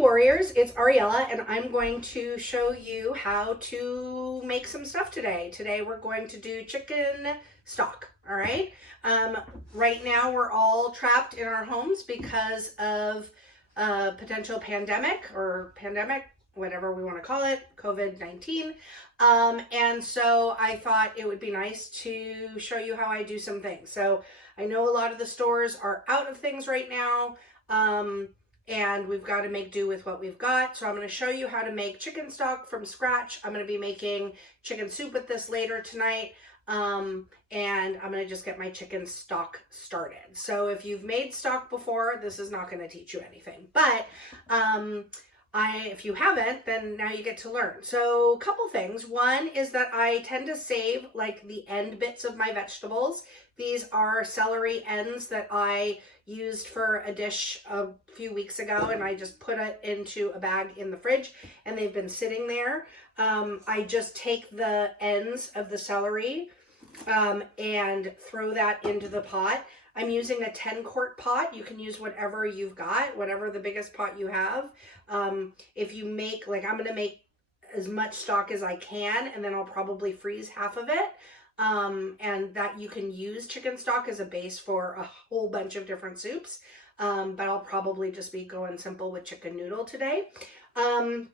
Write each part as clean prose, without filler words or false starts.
Warriors, it's Ariella, and I'm going to show you how to make some stuff today. Today we're going to do chicken stock, all right? Right now we're all trapped in our homes because of potential pandemic, whatever we want to call it, COVID-19. And so I thought it would be nice to show you how I do some things. So I know a lot of the stores are out of things right now. And we've got to make do with what we've got. So I'm going to show you how to make chicken stock from scratch. I'm going to be making chicken soup with this later tonight. And I'm going to just get my chicken stock started. So if you've made stock before, this is not going to teach you anything. But if you haven't, then now you get to learn. So a couple things. One is that I tend to save like the end bits of my vegetables. These are celery ends that I used for a dish a few weeks ago, and I just put it into a bag in the fridge, and they've been sitting there. I just take the ends of the celery and throw that into the pot. I'm using a 10-quart pot. You can use whatever you've got, whatever the biggest pot you have. If you make, like I'm going to make as much stock as I can, and then I'll probably freeze half of it. And that you can use chicken stock as a base for a whole bunch of different soups. But I'll probably just be going simple with chicken noodle today. All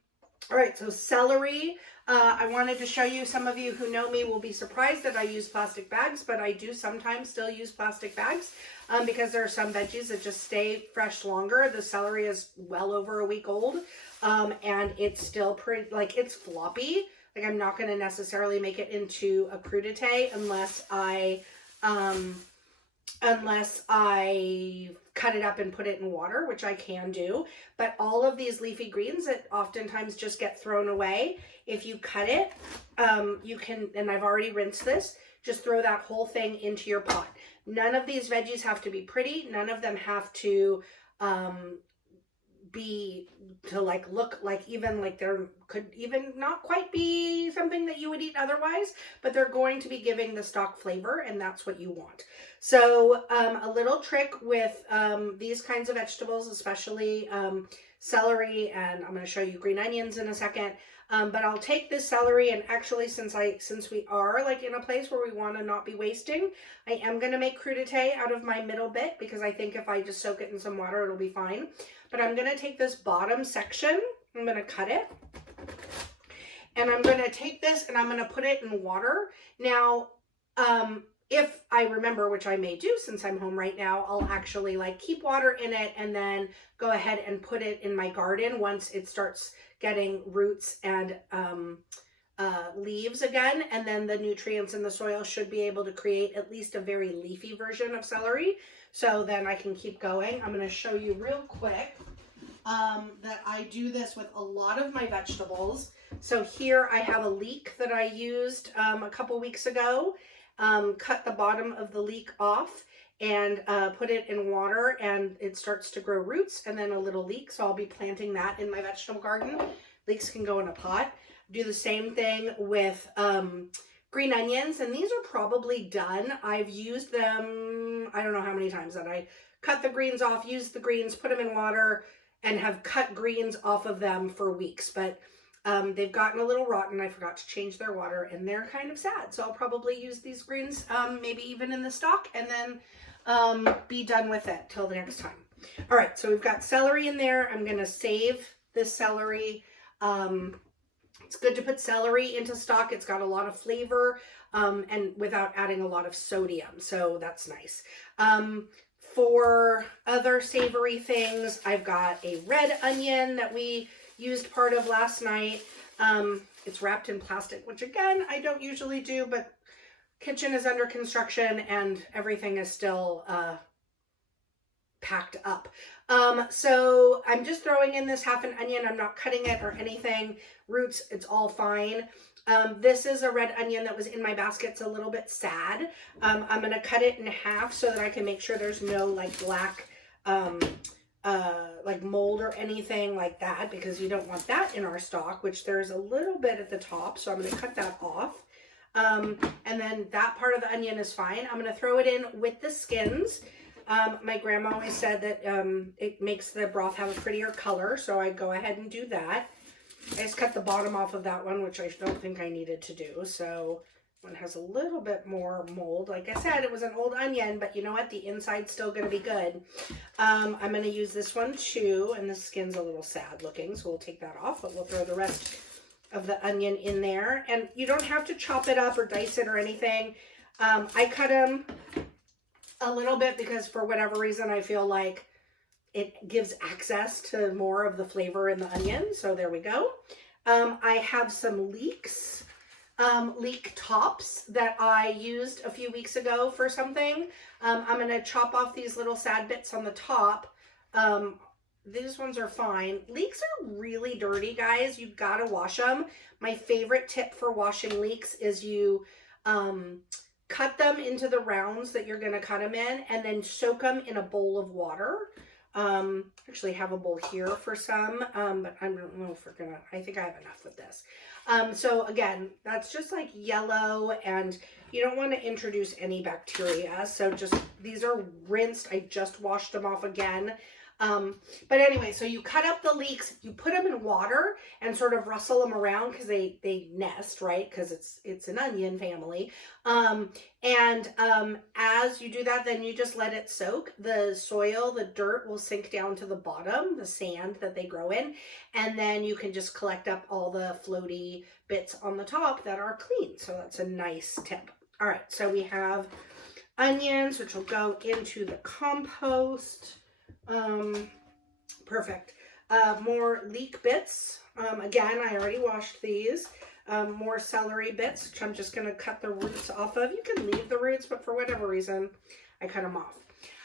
right, so celery. I wanted to show you, some of you who know me will be surprised that I use plastic bags, but I do sometimes still use plastic bags because there are some veggies that just stay fresh longer. The celery is well over a week old, and it's still pretty, like it's floppy. Like I'm not going to necessarily make it into a crudité unless I cut it up and put it in water, which I can do. But all of these leafy greens that oftentimes just get thrown away, if you cut it, you can, and I've already rinsed this, just throw that whole thing into your pot. None of these veggies have to be pretty. None of them have to look like, even like there could even not quite be something that you would eat otherwise, but they're going to be giving the stock flavor, and that's what you want. So a little trick with these kinds of vegetables, especially celery, and I'm going to show you green onions in a second. But I'll take this celery, and actually since we are like in a place where we want to not be wasting, I am going to make crudité out of my middle bit, because I think if I just soak it in some water, it'll be fine. But I'm going to take this bottom section, I'm going to cut it, and I'm going to take this and I'm going to put it in water. Now, if I remember, which I may do since I'm home right now, I'll actually like keep water in it and then go ahead and put it in my garden once it starts getting roots and leaves again, and then the nutrients in the soil should be able to create at least a very leafy version of celery. So then I can keep going. I'm going to show you real quick that I do this with a lot of my vegetables. So here I have a leek that I used a couple weeks ago. Cut the bottom of the leek off and put it in water, and it starts to grow roots and then a little leek. So I'll be planting that in my vegetable garden. Leeks can go in a pot. Do the same thing with green onions, and these are probably done. I've used them, I don't know how many times that I cut the greens off, used the greens, put them in water, and have cut greens off of them for weeks. But they've gotten a little rotten. I forgot to change their water, and they're kind of sad. So I'll probably use these greens, maybe even in the stock, and then be done with it till the next time. All right, so we've got celery in there. I'm going to save this celery. It's good to put celery into stock. It's got a lot of flavor and without adding a lot of sodium. So that's nice. For other savory things, I've got a red onion that we used part of last night. It's wrapped in plastic, which again, I don't usually do, but kitchen is under construction and everything is still packed up. So I'm just throwing in this half an onion. I'm not cutting it or anything. Roots, it's all fine. This is a red onion that was in my basket. It's a little bit sad. I'm going to cut it in half so that I can make sure there's no like black like mold or anything like that, because you don't want that in our stock, which there's a little bit at the top. So I'm going to cut that off. And then that part of the onion is fine. I'm going to throw it in with the skins. My grandma always said that it makes the broth have a prettier color, so I go ahead and do that. I just cut the bottom off of that one, which I don't think I needed to do. So one has a little bit more mold. Like I said, it was an old onion, but you know what? The inside's still going to be good. I'm going to use this one too, and the skin's a little sad looking, so we'll take that off, but we'll throw the rest of the onion in there. And you don't have to chop it up or dice it or anything. I cut them a little bit because for whatever reason, I feel like it gives access to more of the flavor in the onion. So there we go. I have some leeks, leek tops that I used a few weeks ago for something. I'm going to chop off these little sad bits on the top. These ones are fine. Leeks are really dirty, guys. You've got to wash them. My favorite tip for washing leeks is you cut them into the rounds that you're going to cut them in and then soak them in a bowl of water. Actually have a bowl here for some, but I don't know if we're gonna, I think I have enough with this. So again, that's just like yellow, and you don't want to introduce any bacteria. So just, these are rinsed. I just washed them off again. But anyway, so you cut up the leeks, you put them in water and sort of rustle them around because they nest, right? Because it's an onion family. As you do that, then you just let it soak. The soil, the dirt will sink down to the bottom, the sand that they grow in, and then you can just collect up all the floaty bits on the top that are clean. So that's a nice tip. All right, so we have onions, which will go into the compost. Perfect. More leek bits. Again, I already washed these. More celery bits, which I'm just going to cut the roots off of. You can leave the roots, but for whatever reason, I cut them off.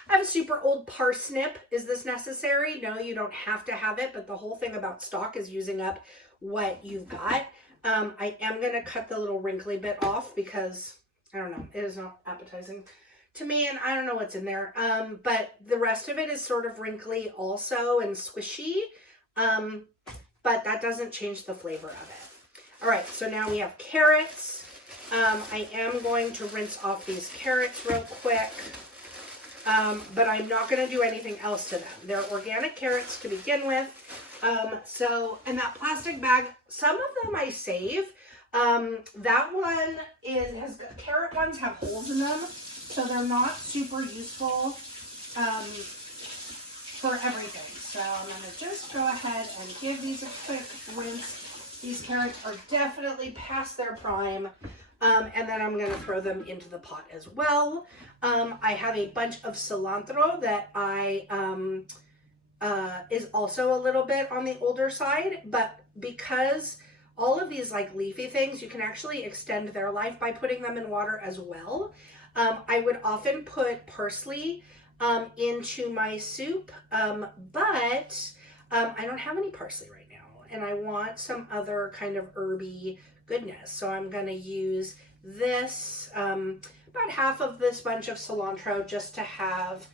I have a super old parsnip. Is this necessary? No, you don't have to have it, but the whole thing about stock is using up what you've got. I am going to cut the little wrinkly bit off because, I don't know, it is not appetizing to me, and I don't know what's in there. But the rest of it is sort of wrinkly also and squishy, but that doesn't change the flavor of it. All right, so now we have carrots. I am going to rinse off these carrots real quick, but I'm not going to do anything else to them. They're organic carrots to begin with. So in that plastic bag, some of them I save. That one carrot ones have holes in them, so they're not super useful for everything. So I'm going to just go ahead and give these a quick rinse. These carrots are definitely past their prime. And then I'm going to throw them into the pot as well. I have a bunch of cilantro that is also a little bit on the older side, but because all of these like leafy things, you can actually extend their life by putting them in water as well. I would often put parsley into my soup, but I don't have any parsley right now, and I want some other kind of herby goodness. So I'm going to use this, about half of this bunch of cilantro just to have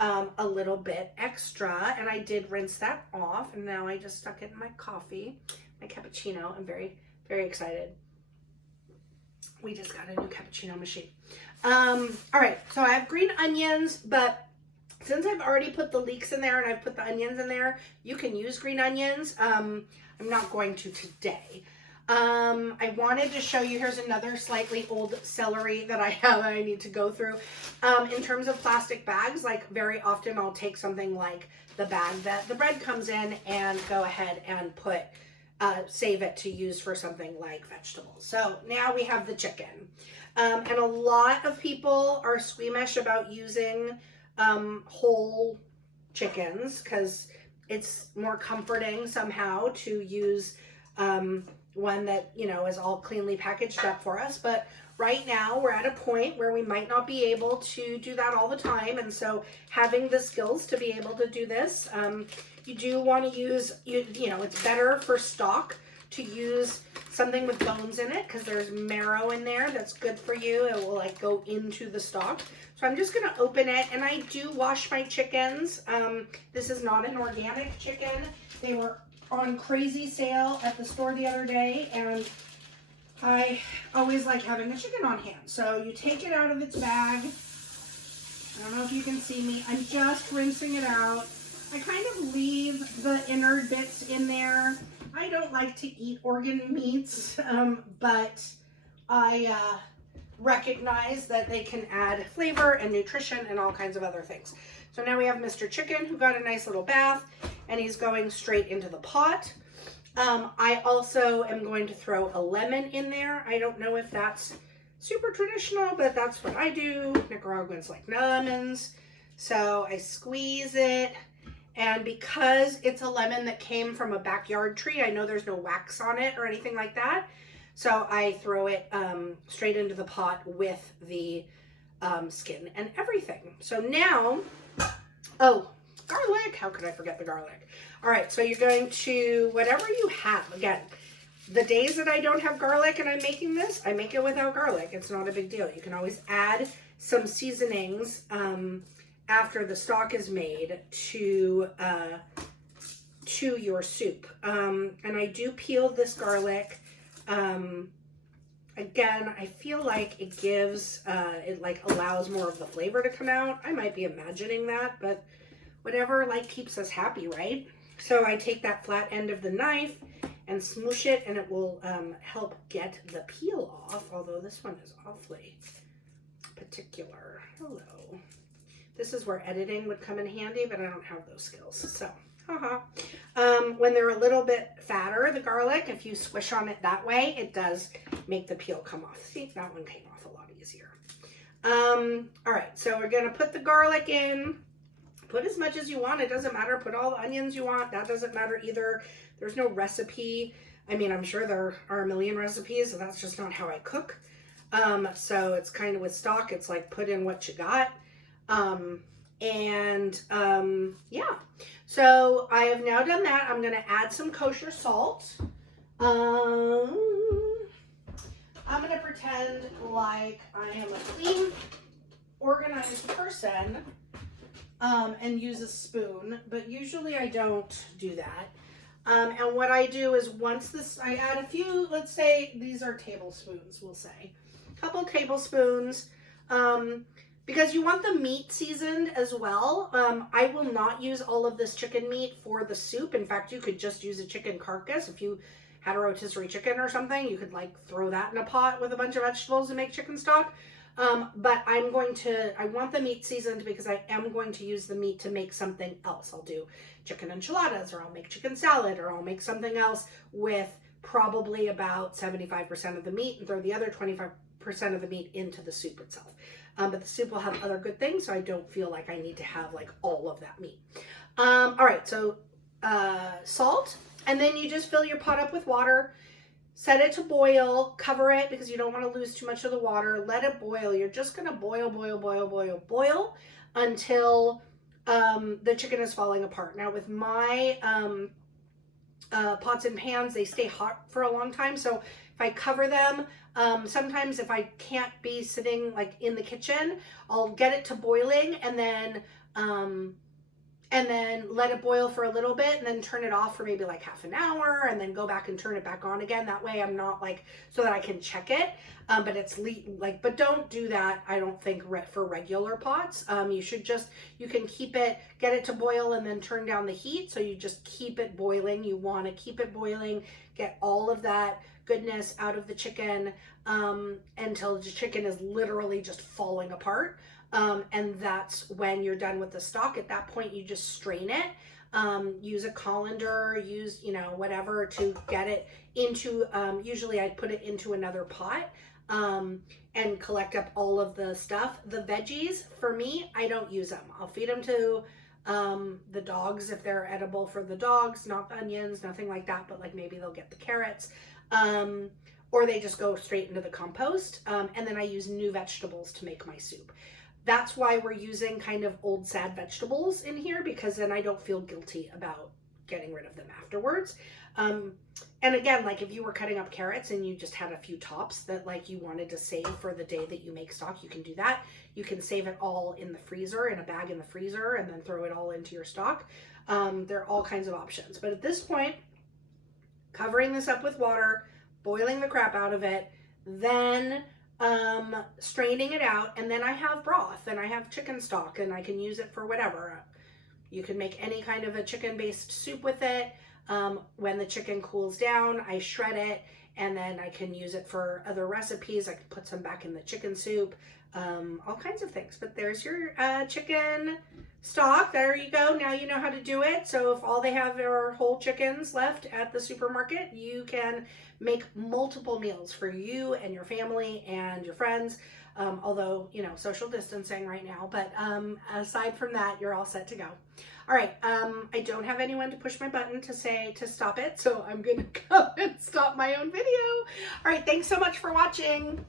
a little bit extra. And I did rinse that off, and now I just stuck it in my coffee, my cappuccino. I'm very, very excited. We just got a new cappuccino machine. All right, so I have green onions, but since I've already put the leeks in there and I've put the onions in there, you can use green onions. I'm not going to today. I wanted to show you, here's another slightly old celery that I have that I need to go through. In terms of plastic bags, like very often I'll take something like the bag that the bread comes in and go ahead and save it to use for something like vegetables. So now we have the chicken. And a lot of people are squeamish about using whole chickens because it's more comforting somehow to use one that, you know, is all cleanly packaged up for us. But right now we're at a point where we might not be able to do that all the time. And so having the skills to be able to do this, you do want to use, you know, it's better for stock to use something with bones in it because there's marrow in there that's good for you. It will like go into the stock. So I'm just going to open it, and I do wash my chickens. This is not an organic chicken. They were on crazy sale at the store the other day, and I always like having a chicken on hand. So you take it out of its bag, I don't know if you can see me. I'm just rinsing it out. I kind of leave the inner bits in there. I don't like to eat organ meats, but I recognize that they can add flavor and nutrition and all kinds of other things. So now we have Mr. Chicken, who got a nice little bath, and he's going straight into the pot. I also am going to throw a lemon in there. I don't know if that's super traditional, but that's what I do. Nicaraguans like lemons. So I squeeze it. And because it's a lemon that came from a backyard tree, I know there's no wax on it or anything like that. So I throw it straight into the pot with the skin and everything. So now, oh, garlic. How could I forget the garlic? All right, so you're going to, whatever you have, again, the days that I don't have garlic and I'm making this, I make it without garlic. It's not a big deal. You can always add some seasonings after the stock is made to your soup. And I do peel this garlic. Again, I feel like it gives, it like allows more of the flavor to come out. I might be imagining that, but whatever like keeps us happy, right? So I take that flat end of the knife and smoosh it, and it will help get the peel off, although this one is awfully particular. Hello. This is where editing would come in handy, but I don't have those skills, so haha. When they're a little bit fatter, the garlic, if you squish on it that way, it does make the peel come off. See, that one came off a lot easier. All right, so we're gonna put the garlic in. Put as much as you want. It doesn't matter. Put all the onions you want. That doesn't matter either. There's no recipe. I mean, I'm sure there are a million recipes, so that's just not how I cook. So it's kind of with stock, it's like put in what you got. Yeah. So I have now done that. I'm going to add some kosher salt. I'm going to pretend like I am a clean, organized person. And use a spoon, but usually I don't do that. And what I do is once this, I add a few, let's say these are tablespoons, we'll say. A couple tablespoons, because you want the meat seasoned as well. I will not use all of this chicken meat for the soup. In fact, you could just use a chicken carcass. If you had a rotisserie chicken or something, you could like throw that in a pot with a bunch of vegetables and make chicken stock. But I want the meat seasoned because I am going to use the meat to make something else. I'll do chicken enchiladas, or I'll make chicken salad, or I'll make something else with probably about 75% of the meat and throw the other 25% of the meat into the soup itself. But the soup will have other good things, so I don't feel like I need to have like all of that meat. All right, so salt, and then you just fill your pot up with water. Set it to boil, cover it because you don't want to lose too much of the water. Let it boil. You're just going to boil until the chicken is falling apart. Now with my pots and pans, they stay hot for a long time. So if I cover them, sometimes if I can't be sitting like in the kitchen, I'll get it to boiling and then let it boil for a little bit and then turn it off for maybe like half an hour and then go back and turn it back on again. That way I'm not like, so that I can check it. But it's but don't do that. I don't think for regular pots. You can keep it, get it to boil and then turn down the heat. So you just keep it boiling. You want to keep it boiling, get all of that goodness out of the chicken until the chicken is literally just falling apart. And that's when you're done with the stock. At that point, you just strain it. Use a colander, use, whatever to get it into, usually I'd put it into another pot and collect up all of the stuff. The veggies, for me, I don't use them. I'll feed them to the dogs if they're edible for the dogs, not the onions, nothing like that, but like maybe they'll get the carrots. Or they just go straight into the compost. And then I use new vegetables to make my soup. That's why we're using kind of old sad vegetables in here, because then I don't feel guilty about getting rid of them afterwards. And again, like if you were cutting up carrots and you just had a few tops that like you wanted to save for the day that you make stock, you can do that. You can save it all in the freezer, in a bag in the freezer, and then throw it all into your stock. There are all kinds of options. But at this point, covering this up with water, boiling the crap out of it, then straining it out, and then I have broth and I have chicken stock and I can use it for whatever. You can make any kind of a chicken-based soup with it. When the chicken cools down, I shred it, and then I can use it for other recipes. I can put some back in the chicken soup, all kinds of things. But there's your chicken stock. There you go. Now you know how to do it. So if all they have are whole chickens left at the supermarket, you can make multiple meals for you and your family and your friends. Although, you know, social distancing right now, but aside from that, you're all set to go. All right, I don't have anyone to push my button to say to stop it, so I'm going to go and stop my own video. All right, thanks so much for watching.